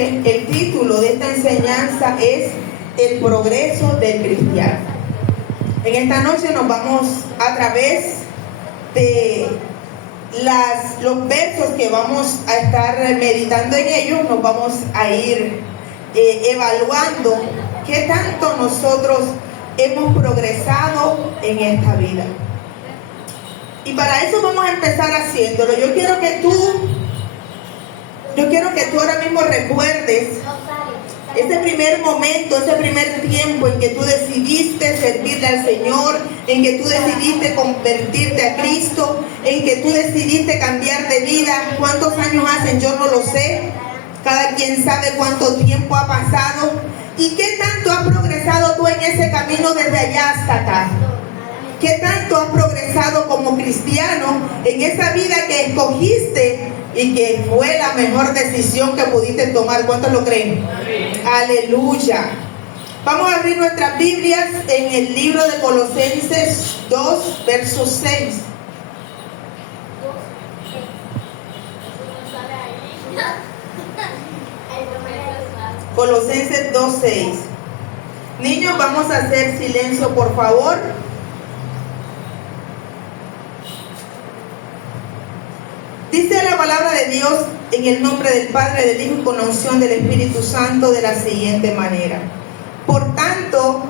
noche el título de esta enseñanza es El progreso del cristiano. En esta noche nos vamos a través de los versos que vamos a estar meditando en ellos, nos vamos a ir evaluando qué tanto nosotros hemos progresado en esta vida. Y para eso vamos a empezar haciéndolo. Yo quiero que tú ahora mismo recuerdes ese primer momento, ese primer tiempo en que tú decidiste servirle al Señor, en que tú decidiste convertirte a Cristo, en que tú decidiste cambiar de vida. ¿Cuántos años hacen? Yo no lo sé. Cada quien sabe cuánto tiempo ha pasado. ¿Y qué tanto has progresado tú en ese camino desde allá hasta acá? ¿Qué tanto has progresado como cristiano en esa vida que escogiste y que fue la mejor decisión que pudiste tomar? ¿Cuántos lo creen? Aleluya. Vamos a abrir nuestras Biblias en el libro de Colosenses 2, verso 6. Colosenses 2, 6. Niños, vamos a hacer silencio, por favor. Dice la palabra de Dios en el nombre del Padre, del Hijo y con la unción del Espíritu Santo de la siguiente manera. Por tanto,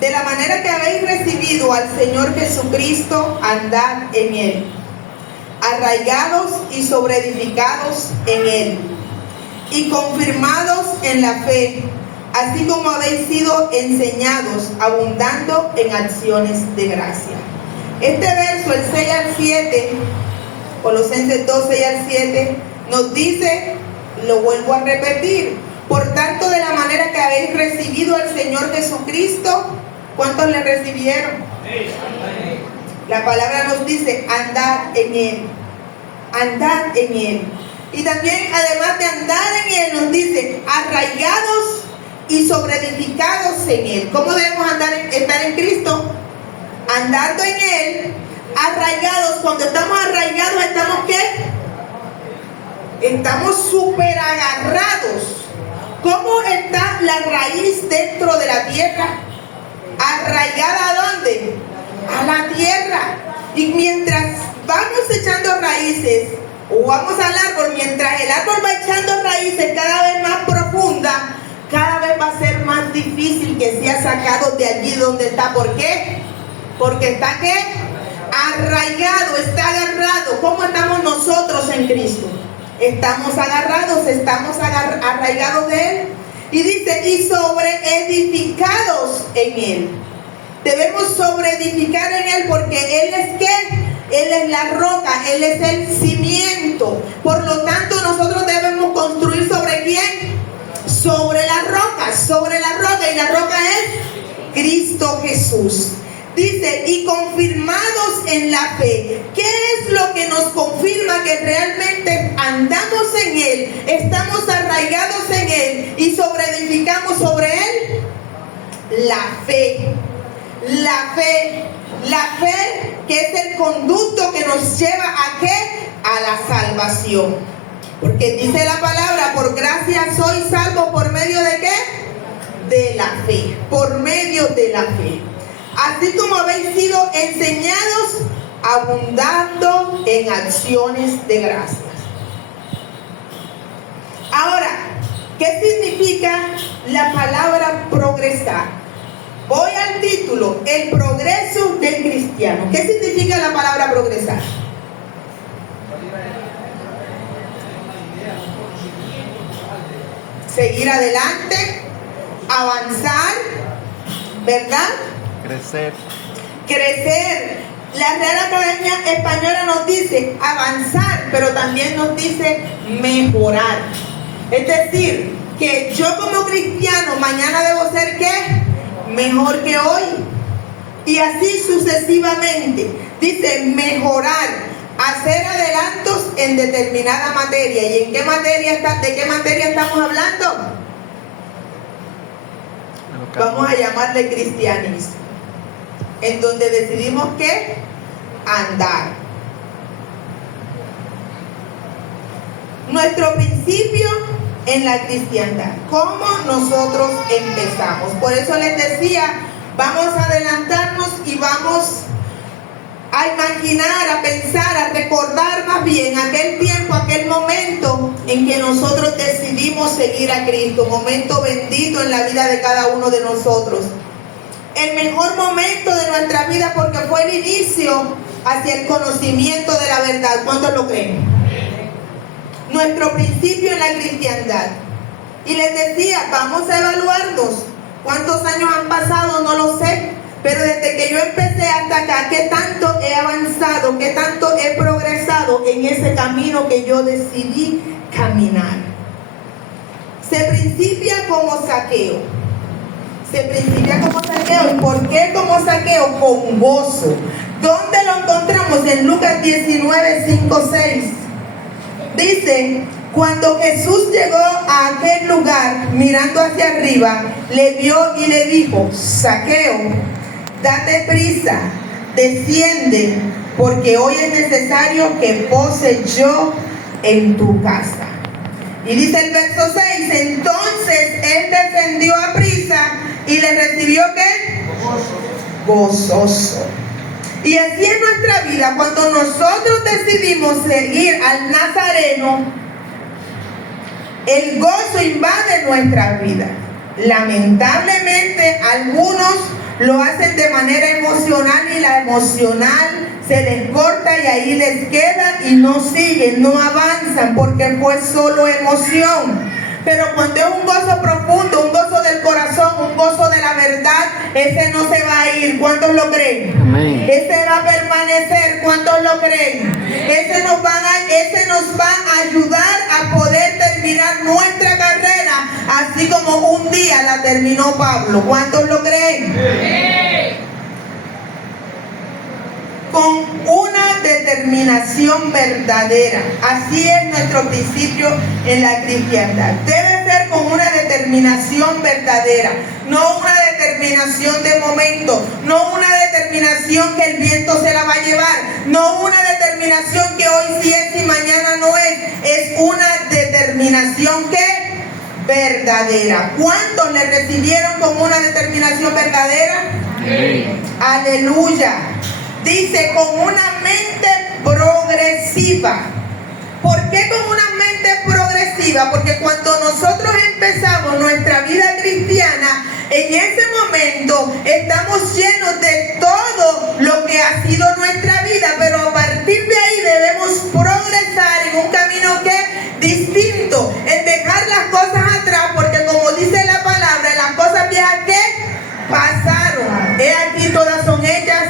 de la manera que habéis recibido al Señor Jesucristo, andad en Él, arraigados y sobreedificados en Él, y confirmados en la fe, así como habéis sido enseñados, abundando en acciones de gracia. Este verso, el 6 al 7, Colosenses 2, 6 al 7, nos dice, lo vuelvo a repetir, por tanto, de la manera que habéis recibido al Señor Jesucristo, ¿cuántos le recibieron? La palabra nos dice, andad en Él, andad en Él. Y también, además de andar en Él, nos dice, arraigados y sobreedificados en Él. ¿Cómo debemos estar en Cristo? Andando en Él, arraigados. Cuando estamos arraigados, ¿estamos qué? Estamos súper agarrados. ¿Cómo está la raíz dentro de la tierra? ¿Arraigada a dónde? A la tierra. Y mientras vamos echando raíces, o vamos al árbol, mientras el árbol va echando raíces cada vez más profundas, cada vez va a ser más difícil que sea sacado de allí donde está. ¿Por qué? Porque está ¿qué? Arraigado, está agarrado. ¿Cómo estamos nosotros en Cristo? Estamos agarrados, estamos arraigados de Él. Y dice, y sobreedificados en Él. Debemos sobreedificar en Él porque Él es ¿qué? Él es la roca, Él es el cimiento. Por lo tanto, nosotros debemos construir ¿sobre quién? Sobre la roca, sobre la roca. Y la roca es Cristo Jesús. Dice, y confirmados en la fe. ¿Qué es lo que nos confirma que realmente andamos en Él, estamos arraigados en Él y sobreedificamos sobre Él? La fe. La fe. La fe que es el conducto que nos lleva ¿a qué? A la salvación. Porque dice la palabra, por gracia soy salvo por medio de ¿qué? De la fe. Por medio de la fe. Así como habéis sido enseñados, abundando en acciones de gracias. Ahora, ¿qué significa la palabra progresar? Voy al título, el progreso del cristiano. ¿Qué significa la palabra progresar? Seguir adelante, avanzar, ¿verdad? Crecer. La Real Academia Española nos dice avanzar, pero también nos dice mejorar. Es decir, que yo como cristiano mañana debo ser ¿qué? Mejor que hoy. Y así sucesivamente. Dice mejorar, hacer adelantos en determinada materia. ¿Y en qué materia de qué materia estamos hablando? Vamos a llamarle cristianismo. En donde decidimos ¿qué? Andar. Nuestro principio en la cristiandad. ¿Cómo nosotros empezamos? Por eso les decía, vamos a adelantarnos y vamos a imaginar, a pensar, a recordar más bien aquel tiempo, aquel momento en que nosotros decidimos seguir a Cristo, un momento bendito en la vida de cada uno de nosotros. El mejor momento de nuestra vida porque fue el inicio hacia el conocimiento de la verdad. ¿Cuántos lo creen? Nuestro principio en la cristiandad. Y les decía, vamos a evaluarnos. ¿Cuántos años han pasado? No lo sé. Pero desde que yo empecé hasta acá, ¿qué tanto he avanzado? ¿Qué tanto he progresado en ese camino que yo decidí caminar? Se principia como Zaqueo. Se principia como Zaqueo. ¿Y por qué como Zaqueo? Con gozo. ¿Dónde lo encontramos? En Lucas 19, 5, 6. Dice, cuando Jesús llegó a aquel lugar, mirando hacia arriba, le vio y le dijo, Zaqueo, date prisa, desciende, porque hoy es necesario que pose yo en tu casa. Y dice el verso 6, entonces él descendió a prisa y le recibió ¿qué? Gozoso. Y así en nuestra vida, cuando nosotros decidimos seguir al Nazareno, el gozo invade nuestra vida. Lamentablemente, algunos lo hacen de manera emocional y la emocional se les corta y ahí les queda y no siguen, no avanzan porque fue solo emoción. Pero cuando es un gozo profundo, un gozo del corazón, un gozo de la verdad, ese no se va a ir. ¿Cuántos lo creen? Amén. Ese va a permanecer. ¿Cuántos lo creen? Ese nos va a ayudar a poder terminar nuestra carrera, así como un día la terminó Pablo. ¿Cuántos lo creen? Amén. Con una determinación verdadera. Así es nuestro principio en la cristiandad. Debe ser con una determinación verdadera, no una determinación de momento, no una determinación que el viento se la va a llevar, no una determinación que hoy sí es y mañana no es una determinación que verdadera. ¿Cuántos le recibieron con una determinación verdadera? Sí. Aleluya. Dice, con una mente progresiva. ¿Por qué con una mente progresiva? Porque cuando nosotros empezamos nuestra vida cristiana, en ese momento estamos llenos de todo lo que ha sido nuestra vida, pero a partir de ahí debemos progresar en un camino que distinto, en dejar las cosas atrás, porque como dice la palabra, las cosas viejas que pasaron, he aquí todas son hechas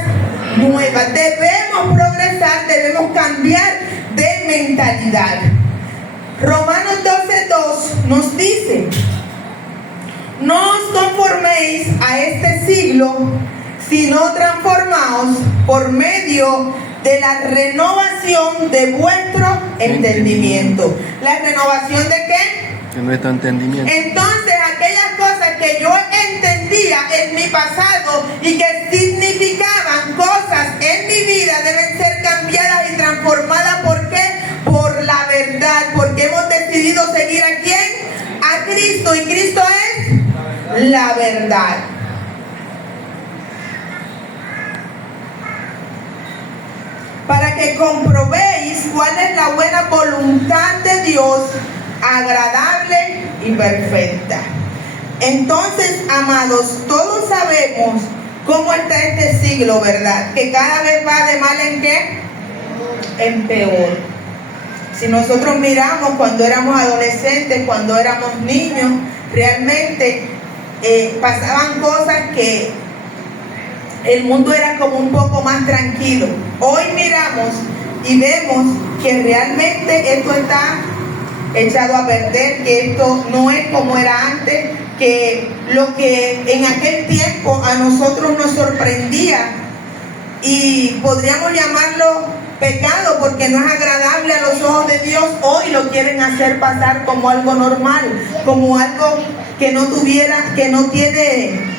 nuevas. Debemos progresar, debemos cambiar de mentalidad. Romanos 12:2 nos dice, no os conforméis a este siglo, sino transformaos por medio de la renovación de vuestro entendimiento. ¿La renovación de qué? De nuestro entendimiento. Entonces, aquellas cosas que yo entendía en mi pasado y que significaban cosas en mi vida deben ser cambiadas y transformadas. ¿Por qué? Por la verdad. Porque hemos decidido seguir ¿a quién? A Cristo. Y Cristo es la verdad. Para que comprobéis cuál es la buena voluntad de Dios, agradable y perfecta. Entonces, amados, todos sabemos cómo está este siglo, ¿verdad? Que cada vez va de mal en ¿qué? En peor. Si nosotros miramos cuando éramos adolescentes, cuando éramos niños, realmente pasaban cosas que el mundo era como un poco más tranquilo. Hoy miramos y vemos que realmente esto está echado a perder, que esto no es como era antes, que lo que en aquel tiempo a nosotros nos sorprendía y podríamos llamarlo pecado porque no es agradable a los ojos de Dios, hoy lo quieren hacer pasar como algo normal, como algo que no tiene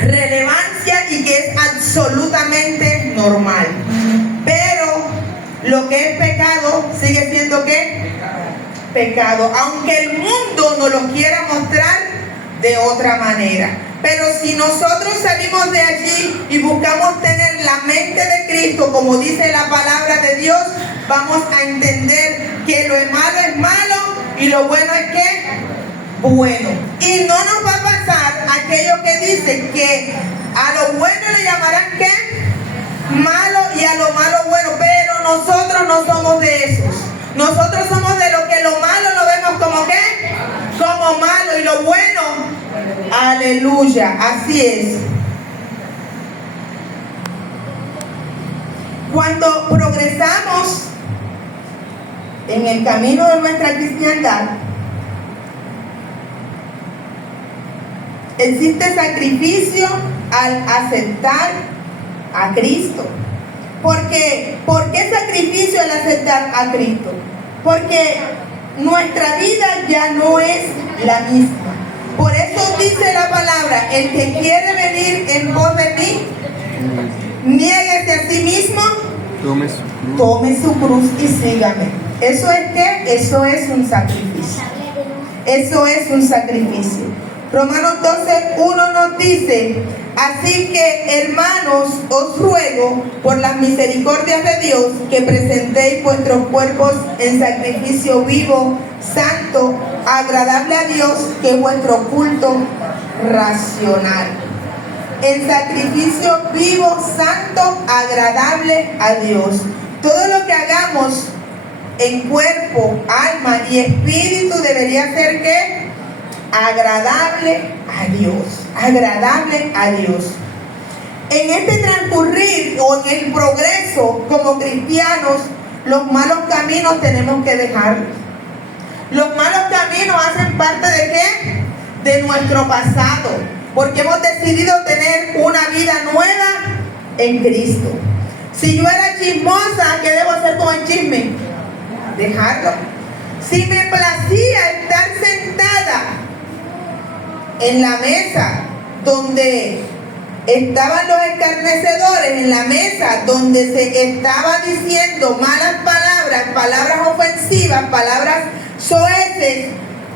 relevancia y que es absolutamente normal. Pero lo que es pecado sigue siendo ¿qué? pecado, aunque el mundo nos lo quiera mostrar de otra manera. Pero si nosotros salimos de allí y buscamos tener la mente de Cristo, como dice la palabra de Dios, vamos a entender que lo malo es malo y lo bueno es que bueno. Y no nos va a pasar aquello que dice que a lo bueno le llamarán ¿qué? Malo, y a lo malo bueno. Pero nosotros no somos de esos. Nosotros somos de los que lo malo lo vemos como ¿qué? Como malo, y lo bueno, aleluya, así es. Cuando progresamos en el camino de nuestra cristiandad, existe sacrificio al aceptar a Cristo. ¿Por qué sacrificio al aceptar a Cristo? Porque nuestra vida ya no es la misma. Por eso dice la palabra: el que quiere venir en pos de mí, niéguese a sí mismo, tome su cruz y sígame. ¿Eso es qué? Eso es un sacrificio. Eso es un sacrificio. Romanos 12:1 nos dice: así que, hermanos, os ruego por las misericordias de Dios que presentéis vuestros cuerpos en sacrificio vivo, santo, agradable a Dios, que es vuestro culto racional. En sacrificio vivo, santo, agradable a Dios. Todo lo que hagamos en cuerpo, alma y espíritu debería ser ¿qué? Agradable a Dios, agradable a Dios. En este transcurrir o en el progreso como cristianos, los malos caminos tenemos que dejarlos. Los malos caminos hacen parte ¿de qué? De nuestro pasado, porque hemos decidido tener una vida nueva en Cristo. Si yo era chismosa, ¿qué debo hacer con el chisme? Dejarlo. Si me placía estar sentada en la mesa donde estaban los escarnecedores, en la mesa donde se estaba diciendo malas palabras, palabras ofensivas, palabras soeces,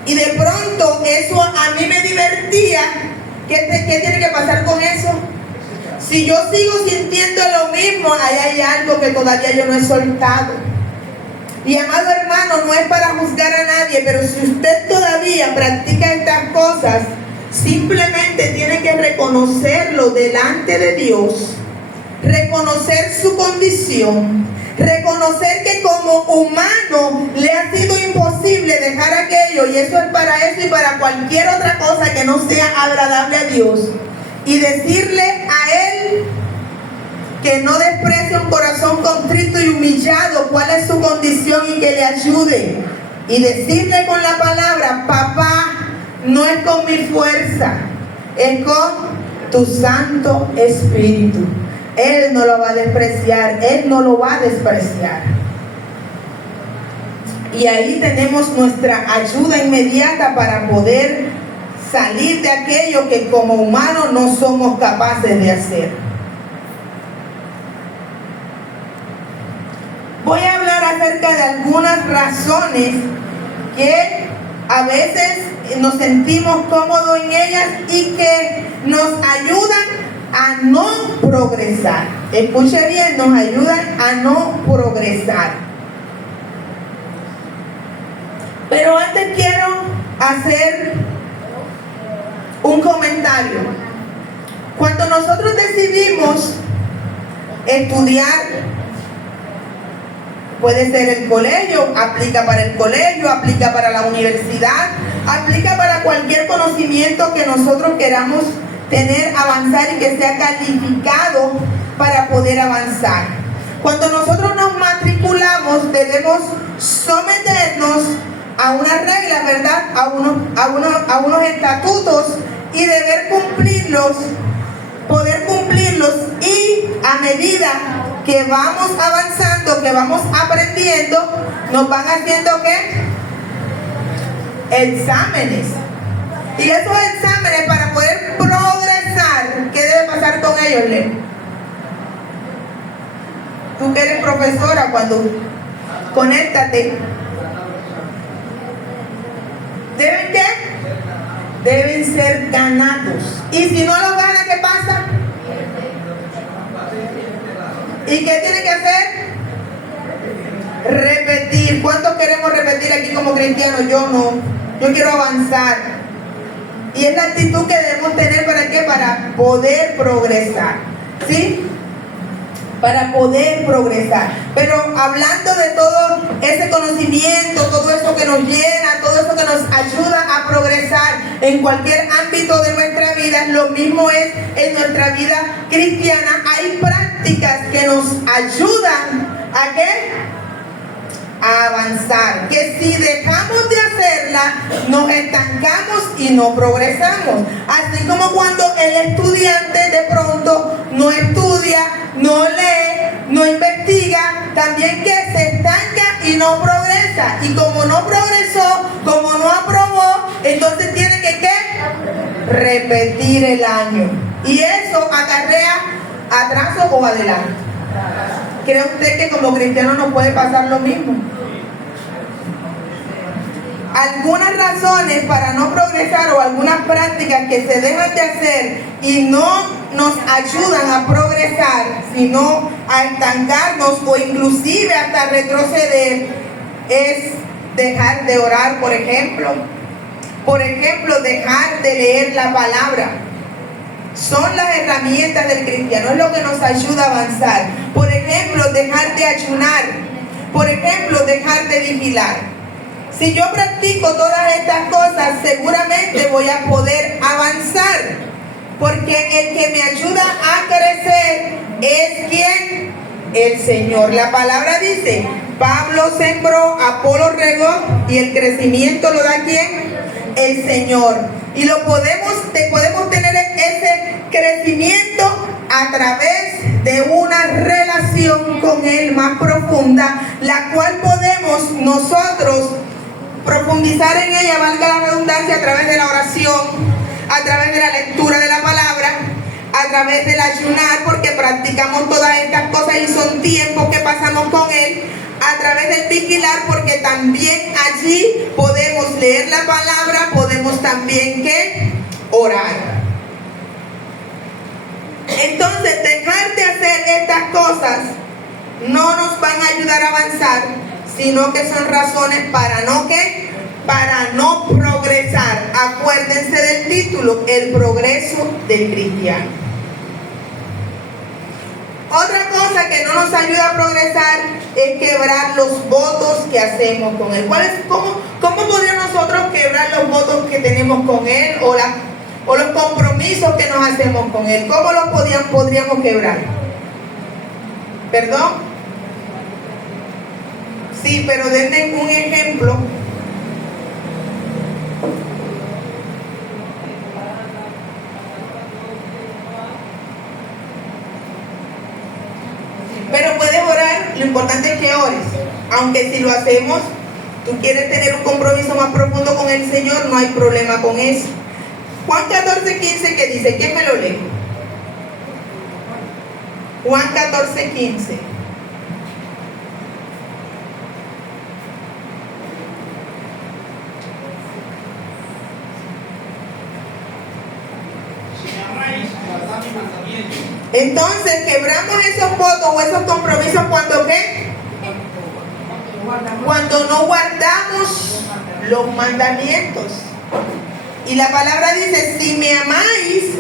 y de pronto eso a mí me divertía, ¿qué tiene que pasar con eso? Si yo sigo sintiendo lo mismo, ahí hay algo que todavía yo no he soltado. Y amado hermano, no es para juzgar a nadie, pero si usted todavía practica estas cosas, simplemente tiene que reconocerlo delante de Dios, reconocer su condición, reconocer que como humano le ha sido imposible dejar aquello, y eso es para eso y para cualquier otra cosa que no sea agradable a Dios, y decirle a Él que no desprecie un corazón contrito y humillado cuál es su condición y que le ayude, y decirle con la palabra: papá, no es con mi fuerza, es con tu Santo Espíritu. Él no lo va a despreciar, Él no lo va a despreciar. Y ahí tenemos nuestra ayuda inmediata para poder salir de aquello que como humanos no somos capaces de hacer. Voy a hablar acerca de algunas razones que a veces nos sentimos cómodos en ellas y que nos ayudan a no progresar. Escuche bien, nos ayudan a no progresar. Pero antes quiero hacer un comentario. Cuando nosotros decidimos estudiar, puede ser el colegio, aplica para el colegio, aplica para la universidad, aplica para cualquier conocimiento que nosotros queramos tener, avanzar y que sea calificado para poder avanzar. Cuando nosotros nos matriculamos, debemos someternos a unas reglas, ¿verdad? A unos estatutos, y deber cumplirlos, poder cumplirlos, y a medida que vamos avanzando, que vamos aprendiendo, nos van haciendo ¿qué? Exámenes. Y esos exámenes, para poder progresar, ¿qué debe pasar con ellos, Leo? Tú que eres profesora, cuando conéctate. ¿Deben qué? Deben ser ganados. Y si no los gana, ¿qué pasa? ¿Y qué tiene que hacer? Repetir. ¿Cuántos queremos repetir aquí como cristianos? Yo no. Yo quiero avanzar. Y es la actitud que debemos tener, ¿para qué? Para poder progresar. ¿Sí? Para poder progresar. Pero hablando de todo ese conocimiento, todo eso que nos llena, todo eso que nos ayuda a progresar en cualquier ámbito de nuestra vida, lo mismo es en nuestra vida cristiana. Hay prácticas que nos ayudan ¿a qué? A avanzar, que si dejamos de hacerla nos estancamos y no progresamos. Así como cuando el estudiante de pronto no estudia, no lee, no investiga, también que se estanca y no progresa. Y como no progresó, como no aprobó, entonces tiene que ¿qué? Repetir el año. Y eso acarrea atraso o adelanto. ¿Cree usted que como cristiano no puede pasar lo mismo? Algunas razones para no progresar o algunas prácticas que se dejan de hacer y no nos ayudan a progresar, sino a estancarnos o inclusive hasta retroceder, es dejar de orar, por ejemplo. Por ejemplo, dejar de leer la palabra. Son las herramientas del cristiano, es lo que nos ayuda a avanzar. Por ejemplo, dejar de ayunar. Por ejemplo, dejar de vigilar. Si yo practico todas estas cosas, seguramente voy a poder avanzar. Porque el que me ayuda a crecer es ¿quién? El Señor. La palabra dice, Pablo sembró, Apolo regó y el crecimiento lo da ¿quién? El Señor. Y lo podemos tener ese crecimiento a través de una relación con Él más profunda, la cual podemos nosotros profundizar en ella, valga la redundancia, a través de la oración, a través de la lectura de la palabra, a través del ayunar, porque practicamos todas estas cosas y son tiempos que pasamos con Él, a través del vigilar, porque también allí podemos leer la palabra, podemos también ¿qué? Orar. Entonces, dejar de hacer estas cosas no nos van a ayudar a avanzar, sino que son razones para no ¿qué? Para no progresar. Acuérdense del título, el progreso del cristiano. Otra cosa que no nos ayuda a progresar es quebrar los votos que hacemos con Él. ¿Cómo podríamos nosotros quebrar los votos que tenemos con Él o los compromisos que nos hacemos con Él? ¿Cómo los podríamos quebrar? ¿Perdón? Sí, pero denme un ejemplo. Pero puedes orar, lo importante es que ores. Aunque si lo hacemos, tú quieres tener un compromiso más profundo con el Señor, no hay problema con eso. Juan 14:15, ¿qué dice? ¿Quién me lo lee? Juan 14:15. Entonces quebramos esos votos o esos compromisos cuando ¿qué? Cuando no guardamos los mandamientos. Y la palabra dice, si me amáis,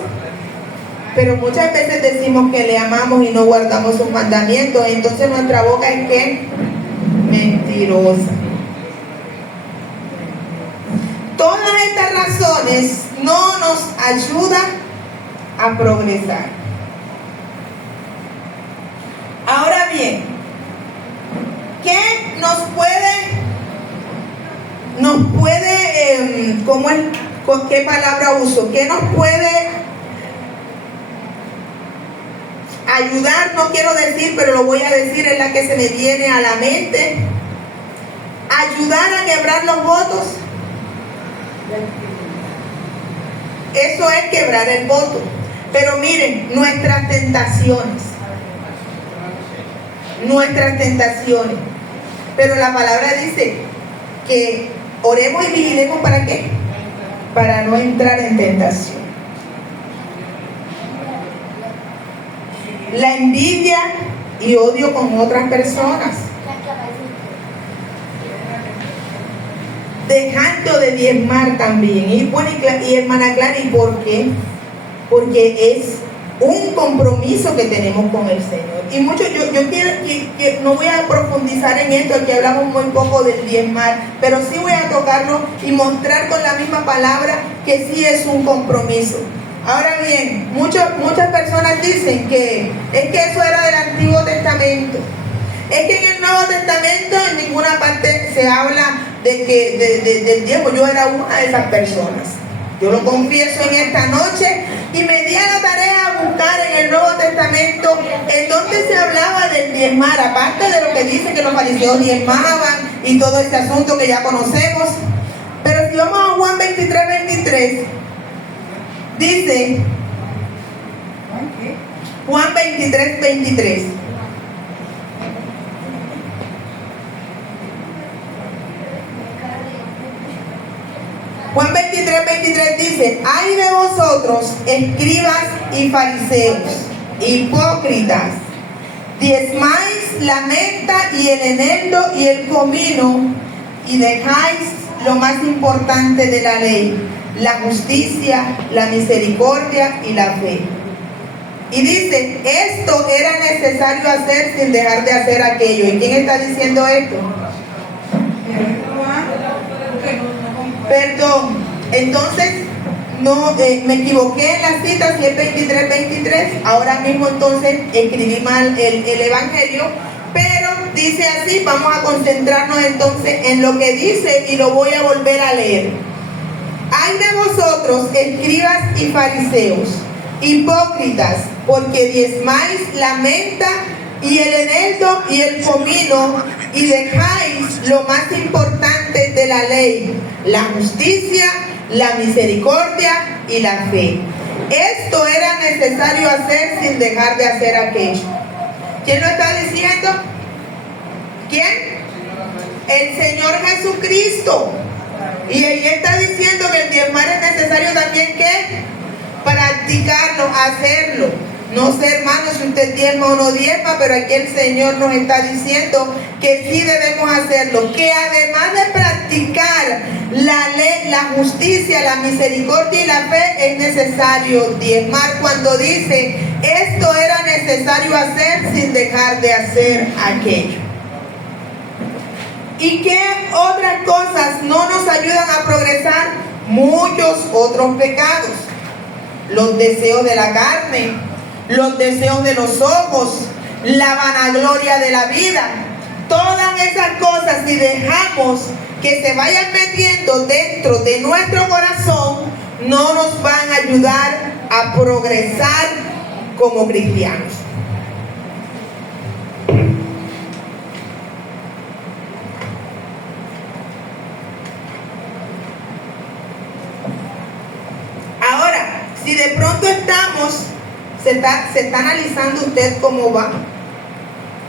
pero muchas veces decimos que le amamos y no guardamos sus mandamientos, entonces nuestra boca es ¿qué? Mentirosa. Todas estas razones no nos ayudan a progresar. Ahora bien, ¿qué qué palabra uso? ¿Qué nos puede ayudar? No quiero decir, pero lo voy a decir, es la que se me viene a la mente. Ayudar a quebrar los votos. Eso es quebrar el voto. Pero miren, nuestras tentaciones. Pero la palabra dice que Oremos y vigilemos, ¿para qué? Para no entrar en tentación. La envidia y odio con otras personas. Dejando de diezmar también. Y hermana Clara, ¿y por qué? Porque es un compromiso que tenemos con el Señor. Y mucho, yo quiero que no voy a profundizar en esto, aquí hablamos muy poco del diezmar, pero sí voy a tocarlo y mostrar con la misma palabra que sí es un compromiso. Ahora bien, muchas personas dicen que es que eso era del Antiguo Testamento. Es que en el Nuevo Testamento en ninguna parte se habla del diezmo. Yo era una de esas personas. Yo lo confieso en esta noche y me di a la tarea a buscar en el Nuevo Testamento en donde se hablaba del diezmar, aparte de lo que dice que los fariseos diezmaban y todo ese asunto que ya conocemos. Pero si vamos a Juan 23, dice Juan 23. Juan 23 dice: ay de vosotros, escribas y fariseos, hipócritas, diezmáis la menta y el eneldo y el comino, y dejáis lo más importante de la ley, la justicia, la misericordia y la fe. Y dice, esto era necesario hacer sin dejar de hacer aquello. ¿Y quién está diciendo esto? Perdón, entonces no me equivoqué en la cita, si es 23. Ahora mismo entonces escribí mal el evangelio, pero dice así. Vamos a concentrarnos entonces en lo que dice y lo voy a volver a leer. Ay de vosotros, escribas y fariseos, hipócritas, porque diezmáis la menta y el eneldo y el comino, y dejáis lo más importante de la ley, la justicia, la misericordia y la fe. Esto era necesario hacer sin dejar de hacer aquello. ¿Quién lo está diciendo? ¿Quién? El Señor Jesucristo. Y ahí está diciendo que el diezmar es necesario también, ¿qué? Practicarlo, hacerlo. No sé, hermano, si usted diezma o no diezma, pero aquí el Señor nos está diciendo que sí debemos hacerlo. Que además de practicar la ley, la justicia, la misericordia y la fe, es necesario diezmar, cuando dice, esto era necesario hacer sin dejar de hacer aquello. ¿Y qué otras cosas no nos ayudan a progresar? Muchos otros pecados. Los deseos de la carne, los deseos de los ojos, la vanagloria de la vida. Todas esas cosas, si dejamos que se vayan metiendo dentro de nuestro corazón, no nos van a ayudar a progresar como cristianos. Ahora, si de pronto se está analizando usted cómo va.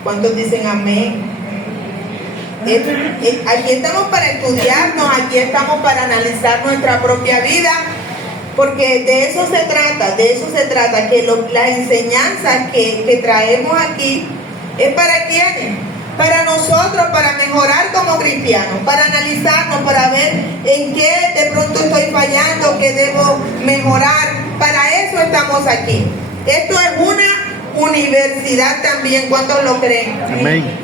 ¿Cuántos dicen amén? Aquí estamos para estudiarnos, aquí estamos para analizar nuestra propia vida, porque de eso se trata, que la enseñanza que traemos aquí es para ¿quiénes? Para nosotros, para mejorar como cristianos, para analizarnos, para ver en qué de pronto estoy fallando, qué debo mejorar. Para eso estamos aquí. Esto es una universidad también. ¿Cuántos lo creen? Amén.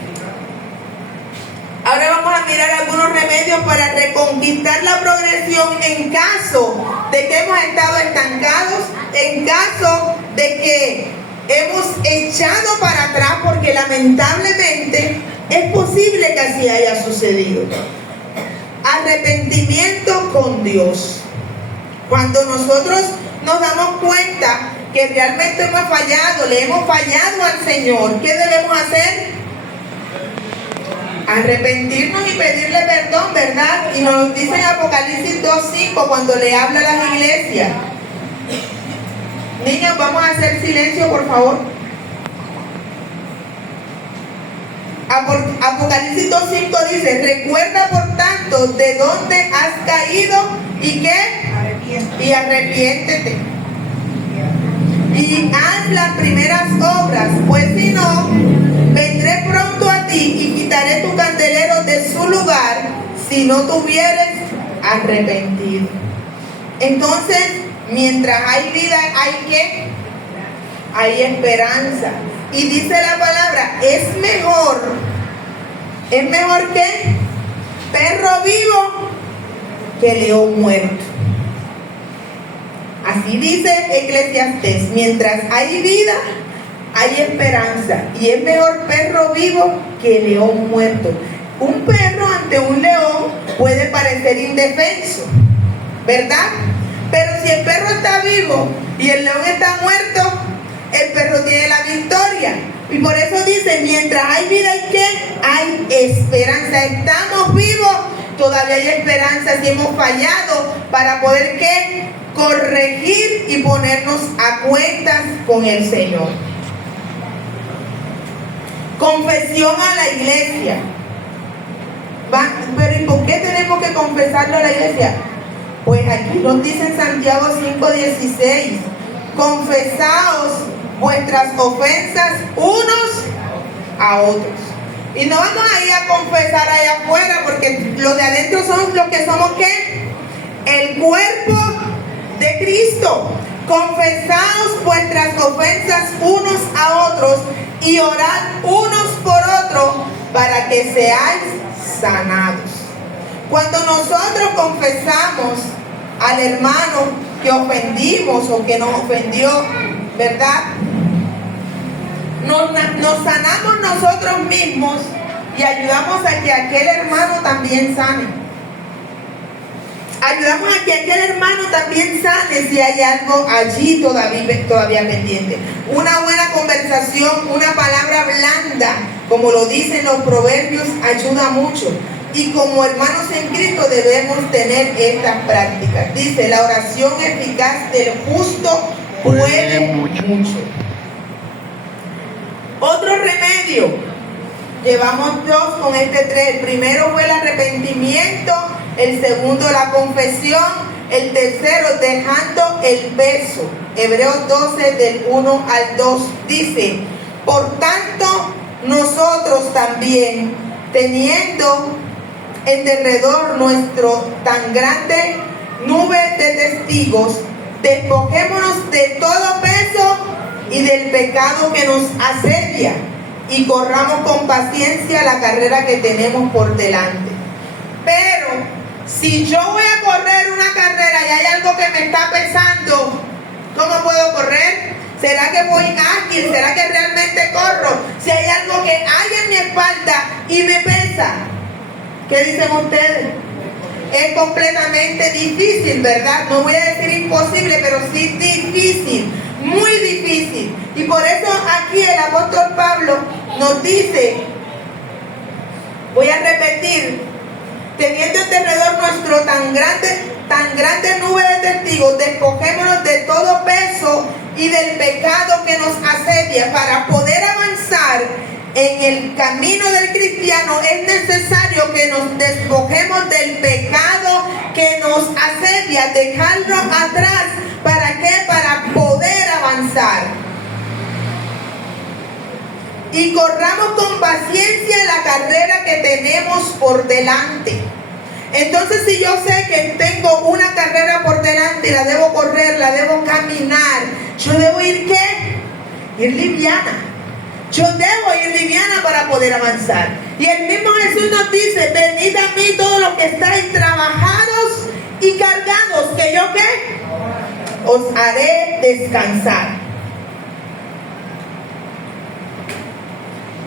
Ahora vamos a mirar algunos remedios para reconquistar la progresión en caso de que hemos estado estancados, en caso de que hemos echado para atrás, porque lamentablemente es posible que así haya sucedido. Arrepentimiento con Dios. Cuando nosotros nos damos cuenta que realmente hemos fallado, le hemos fallado al Señor, ¿qué debemos hacer? Arrepentirnos y pedirle perdón, ¿verdad? Y nos dice en Apocalipsis 2:5 cuando le habla a las iglesias. Niños, vamos a hacer silencio, por favor. Apocalipsis 2:5 dice: recuerda por tanto de dónde has caído y qué, y arrepiéntete. Y haz las primeras obras, pues si no, vendré pronto a ti y quitaré tu candelero de su lugar si no te hubieres arrepentido. Entonces, mientras hay vida, ¿hay qué? Hay esperanza. Y dice la palabra, es mejor que perro vivo que león muerto. Así dice Eclesiastés, mientras hay vida, hay esperanza. Y es mejor perro vivo que león muerto. Un perro ante un león puede parecer indefenso, ¿verdad? Pero si el perro está vivo y el león está muerto, el perro tiene la victoria. Y por eso dice, mientras hay vida, ¿hay qué? Hay esperanza. Estamos vivos, todavía hay esperanza. Si hemos fallado, para poder ¿qué? Corregir y ponernos a cuentas con el Señor. Confesión a la iglesia. Pero ¿y por qué tenemos que confesarlo a la iglesia? Pues aquí nos dice en Santiago 5:16: confesaos vuestras ofensas unos a otros. Y no vamos a ir a confesar allá afuera, porque los de adentro son los que somos ¿qué? El cuerpo de Cristo. Confesaos vuestras ofensas unos a otros y orad unos por otros para que seáis sanados. Cuando nosotros confesamos al hermano que ofendimos o que nos ofendió, ¿verdad? Nos sanamos nosotros mismos y ayudamos a que aquel hermano también sane. Ayudamos a que aquel hermano también sane si hay algo allí todavía pendiente. Una buena conversación, una palabra blanda, como lo dicen los proverbios, ayuda mucho. Y como hermanos en Cristo debemos tener estas prácticas. Dice, la oración eficaz del justo puede mucho. Otro remedio, llevamos dos con este tres. El primero fue el arrepentimiento, el segundo la confesión, el tercero dejando el peso. Hebreos 12 del 1 al 2 dice, por tanto nosotros también, teniendo en derredor nuestro tan grande nube de testigos, despojémonos de todo peso y del pecado que nos asedia y corramos con paciencia la carrera que tenemos por delante. Pero si yo voy a correr una carrera y hay algo que me está pesando, ¿cómo puedo correr? ¿Será que voy ágil? ¿Será que realmente corro? Si hay algo que hay en mi espalda y me pesa, ¿qué dicen ustedes? Es completamente difícil, ¿verdad? No voy a decir imposible, pero sí difícil, muy difícil. Y por eso aquí el apóstol Pablo nos dice, voy a repetir, teniendo en derredor nuestro tan grande nube de testigos, despojémonos de todo peso y del pecado que nos asedia. Para poder avanzar en el camino del cristiano es necesario que nos despojemos del pecado que nos asedia, dejarlo atrás. ¿Para qué? Para poder avanzar. Y corramos con paciencia la carrera que tenemos por delante. Entonces, si yo sé que tengo una carrera por delante y la debo correr, la debo caminar, yo debo ir ¿qué? Ir liviana. Yo debo ir liviana para poder avanzar. Y el mismo Jesús nos dice, venid a mí todos los que estáis trabajados y cargados, que yo ¿qué? Os haré descansar.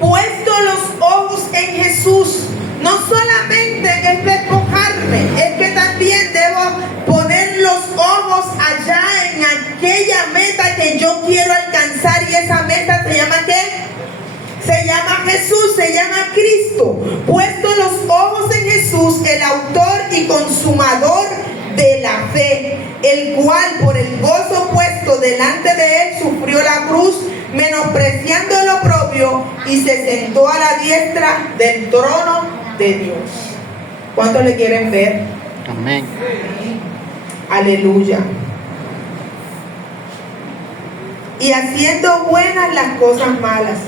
Puesto los ojos en Jesús, no solamente es despojarme, es que también debo poner los ojos allá en aquella meta que yo quiero alcanzar. Y esa meta se llama ¿qué? Se llama Jesús, se llama Cristo. Puesto los ojos en Jesús, el autor y consumador de la fe, el cual por el gozo puesto delante de él sufrió la cruz, menospreciando lo propio, y se sentó a la diestra del trono de Dios. ¿Cuántos le quieren ver? Amén. Aleluya. Y haciendo buenas las cosas malas.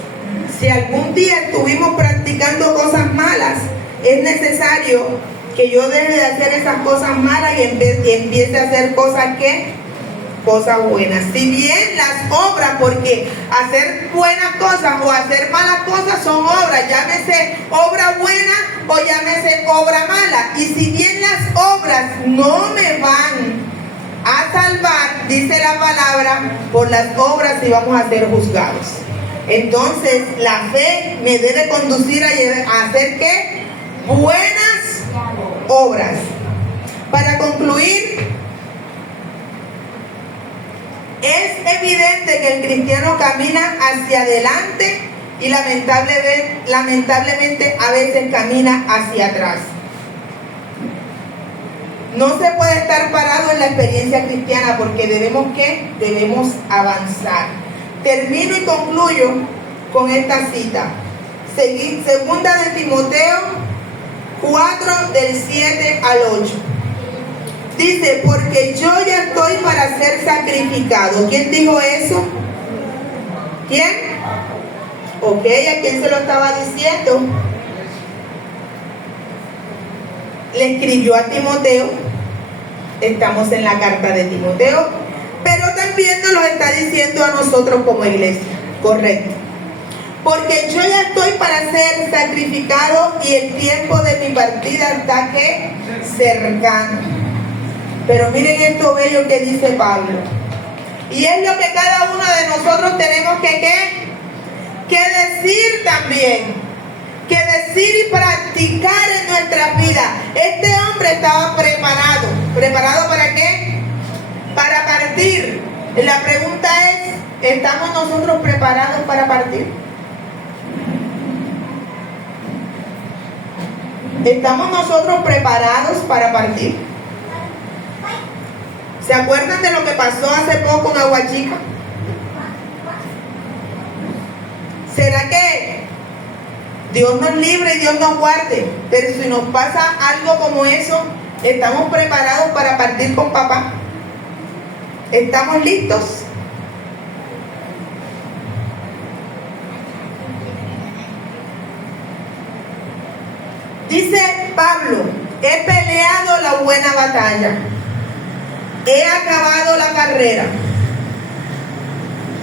Si algún día estuvimos practicando cosas malas, es necesario que yo deje de hacer esas cosas malas y empiece a hacer cosas que cosas buenas. Si bien las obras, porque hacer buenas cosas o hacer malas cosas son obras, llámese obra buena o llámese obra mala. Y si bien las obras no me van a salvar, dice la palabra, por las obras sí vamos a ser juzgados. Entonces la fe me debe conducir a hacer ¿qué? Buenas obras. Para concluir, es evidente que el cristiano camina hacia adelante y lamentablemente a veces camina hacia atrás. No se puede estar parado en la experiencia cristiana porque debemos avanzar. Termino y concluyo con esta cita. Segunda de Timoteo 4 del 7 al 8. Dice, porque yo ya estoy para ser sacrificado. ¿Quién dijo eso? ¿Quién? Ok, ¿a quién se lo estaba diciendo? Le escribió a Timoteo. Estamos en la carta de Timoteo, pero también nos lo está diciendo a nosotros como iglesia. Correcto. Porque yo ya estoy para ser sacrificado y el tiempo de mi partida está que cercano. Pero miren esto bello que dice Pablo. Y es lo que cada uno de nosotros tenemos que decir también. Que decir y practicar en nuestras vidas. Este hombre estaba preparado. ¿Preparado para qué? Para partir. La pregunta es, ¿estamos nosotros preparados para partir? ¿Estamos nosotros preparados para partir? ¿Se acuerdan de lo que pasó hace poco en Aguachica? ¿Será que Dios nos libre y Dios nos guarde? Pero si nos pasa algo como eso, ¿estamos preparados para partir con papá? ¿Estamos listos? Dice Pablo, he peleado la buena batalla. He acabado la carrera.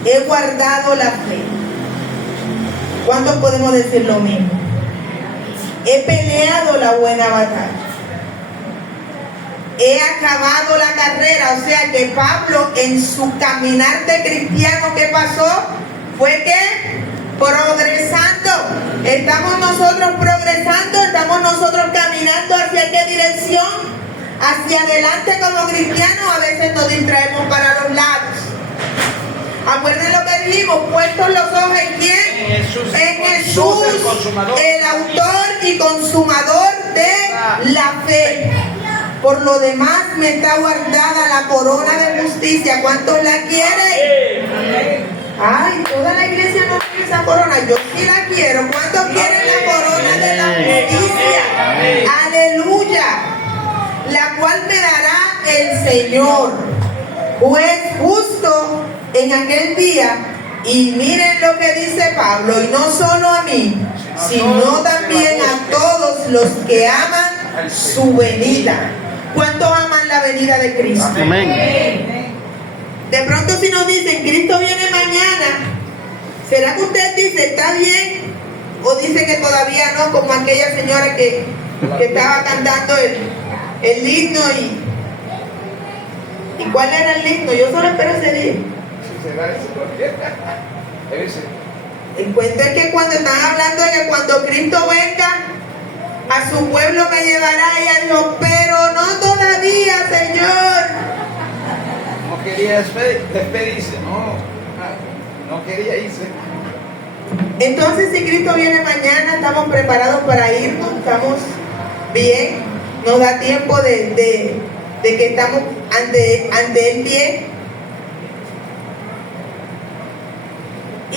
He guardado la fe. ¿Cuántos podemos decir lo mismo? He peleado la buena batalla. He acabado la carrera. O sea que Pablo en su caminar de cristiano, ¿qué pasó? Fue que progresando. Estamos nosotros progresando, estamos nosotros caminando hacia qué dirección. Hacia adelante como cristianos, a veces nos distraemos para los lados. Acuérdense lo que dijimos, puestos los ojos en quién? En Jesús, el autor y consumador de la fe. Por lo demás me está guardada la corona de justicia. ¿Cuántos la quieren? Ay, toda la iglesia no quiere esa corona. Yo sí la quiero. ¿Cuántos quieren la corona de la justicia? Aleluya. La cual me dará el Señor, juez justo en aquel día. Y miren lo que dice Pablo, y no solo a mí, sino también a todos los que aman su venida. ¿Cuántos aman la venida de Cristo? Amén. De pronto si nos dicen, Cristo viene mañana, ¿será que usted dice, está bien? O dice que todavía no, como aquella señora que estaba cantando el himno y ¿cuál era el himno? Yo solo espero ese día. El cuento es que cuando están hablando de que cuando Cristo venga a su pueblo me llevará, ella dijo, pero no todavía, Señor. No quería despedirse, no quería irse. Entonces si Cristo viene mañana, estamos preparados para irnos, estamos bien. Nos da tiempo de que estamos ante el bien.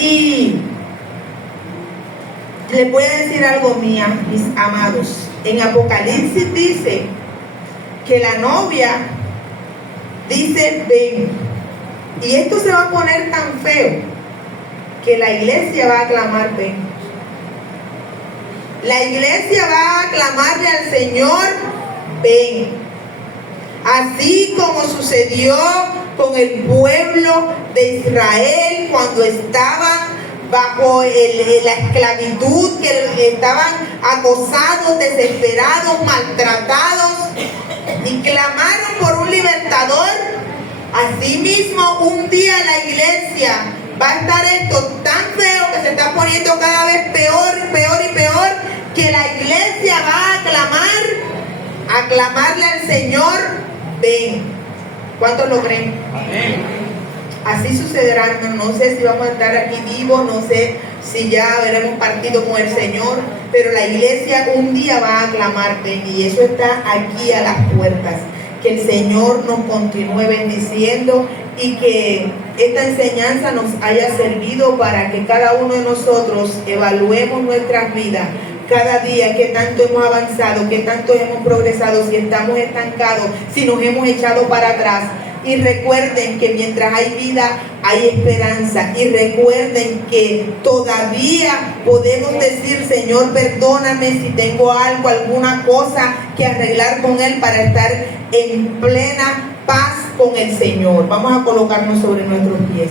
Y les voy a decir algo, mis amados. En Apocalipsis dice que la novia dice ven. Y esto se va a poner tan feo que la iglesia va a clamar ven. La iglesia va a clamarle al Señor ven. Así como sucedió con el pueblo de Israel cuando estaban bajo la esclavitud, que estaban acosados, desesperados, maltratados y clamaron por un libertador. Asimismo, un día la iglesia va a estar esto tan feo que se está poniendo cada vez peor, peor y peor, que la iglesia va a clamarle al Señor ven. ¿Cuántos lo creen? Amén. Así sucederá, hermano. No sé si vamos a estar aquí vivos, no sé si ya habremos partido con el Señor, pero la iglesia un día va a clamar ven, y eso está aquí a las puertas. Que el Señor nos continúe bendiciendo y que esta enseñanza nos haya servido para que cada uno de nosotros evaluemos nuestras vidas cada día, qué tanto hemos avanzado, qué tanto hemos progresado, si estamos estancados, si nos hemos echado para atrás. Y recuerden que mientras hay vida, hay esperanza. Y recuerden que todavía podemos decir, Señor, perdóname si tengo algo, alguna cosa que arreglar con Él para estar en plena paz con el Señor. Vamos a colocarnos sobre nuestros pies.